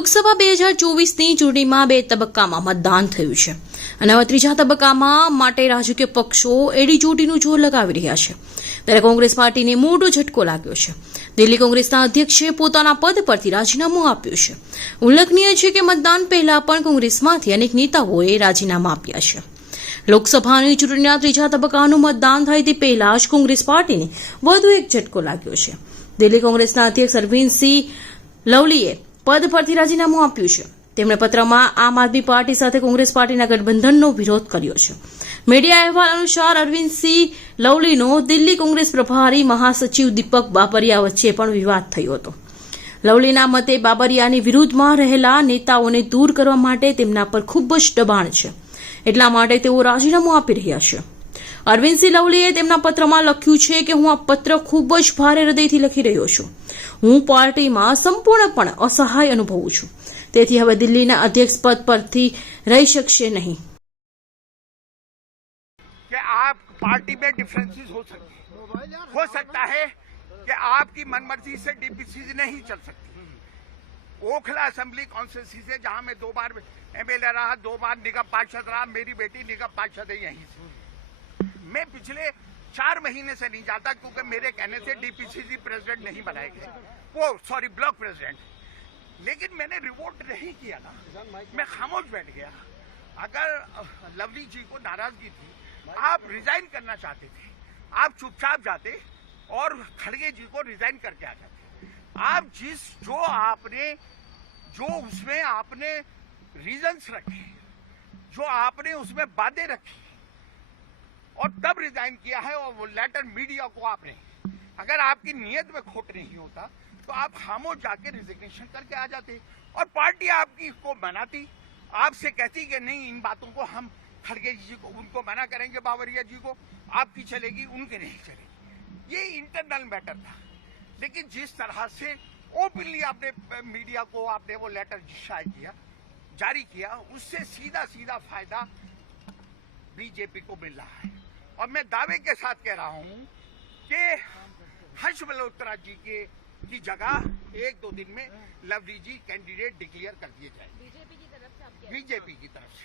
લોકસભા 2024ની ચૂંટણીમાં 2 તબક્કામાં મતદાન થયું છે અને હવે ત્રીજા તબક્કામાં માટે રાજકીય પક્ષો એડી ચોટીનું જોર લગાવી રહ્યા છે ત્યારે કોંગ્રેસ પાર્ટીને મોટો ઝટકો લાગ્યો છે। દિલ્હી કોંગ્રેસના અધ્યક્ષે પોતાના પદ પરથી રાજીનામું આપ્યું છે। ઉલ્લેખનીય છે કે મતદાન પહેલા પણ કોંગ્રેસમાંથી અનેક નેતાઓએ રાજીનામા આપ્યા છે। લોકસભાની ચૂંટણીના ત્રીજા તબક્કાનું મતદાન થાય તે પહેલા જ કોંગ્રેસ પાર્ટીને વધુ એક ઝટકો લાગ્યો છે। દિલ્હી કોંગ્રેસના અધ્યક્ષ અરવિંદસિંહ લવલીએ પદ પરથી રાજીનામું આપ્યું છે। તેમણે પત્રમાં આમ આદમી પાર્ટી સાથે કોંગ્રેસ પાર્ટીના ગઠબંધનનો વિરોધ કર્યો છે। મીડિયા અહેવાલ અનુસાર અરવિંદસિંહ લવલીનો દિલ્હી કોંગ્રેસ પ્રભારી મહાસચિવ દીપક બાબરિયા વચ્ચે પણ વિવાદ થયો હતો। લવલીના મતે બાબરિયાની વિરુદ્ધમાં રહેલા નેતાઓને દૂર કરવા માટે તેમના પર ખૂબ જ દબાણ છે, એટલા માટે તેઓ રાજીનામું આપી રહ્યા છે। અરવિંદસિંહ લવલીએ તેમના પત્રમાં લખ્યું છે કે હું આ પત્ર ખૂબ જ ભારે હૃદયથી લખી રહ્યો છું। હું પાર્ટીમાં સંપૂર્ણપણે અસહાય અનુભવું છું, તેથી હવે દિલ્હીના અધ્યક્ષ પદ પરથી રહી શકશે નહીં। कि आप पार्टी में डिफरेंसेस हो सकता है कि आपकी मनमर्जी से डीपीसीसी नहीं चल सकती। ओखला असेंबली कॉन्स्टिट्यूंसी से जहां मैं 2 बार एमएलए रहा, 2 बार निगम पार्षद रहा, मेरी बेटी निगम पार्षद है यहीं से। मैं पिछले 4 महीने से नहीं जाता क्योंकि मेरे कहने से डीपीसीसी प्रेसिडेंट नहीं बनाए गए, वो सॉरी ब्लॉक प्रेसिडेंट। लेकिन मैंने रिवोट नहीं किया ना, मैं खामोश बैठ गया। अगर लवली जी को नाराजगी थी, आप रिजाइन करना चाहते थे, आप चुपचाप जाते और खड़गे जी को रिजाइन करके आ जाते। आप जो उसमें आपने रीजंस रखे, जो आपने उसमें बातें रखी और तब रिजाइन किया है, और वो लेटर मीडिया को आपने, अगर आपकी नीयत में खोट नहीं होता तो आप खामोश जाके रिजिग्नेशन करके आ जाते और पार्टी आपकी को मनाती, आपसे कहती कि नहीं इन बातों को हम खड़गे जी को उनको मना करेंगे, बाबरिया जी को आपकी चलेगी, उनके नहीं चलेगी। ये इंटरनल मैटर था। लेकिन जिस तरह से ओपनली आपने मीडिया को आपने वो लेटर जारी किया, उससे सीधा सीधा फायदा बीजेपी को मिल रहा है। और मैं दावे के साथ कह रहा हूं कि हर्ष मल्होत्रा जी की जगह 1-2 दिन में लवली जी कैंडिडेट डिक्लेयर कर दिए जाएंगे बीजेपी की तरफ से।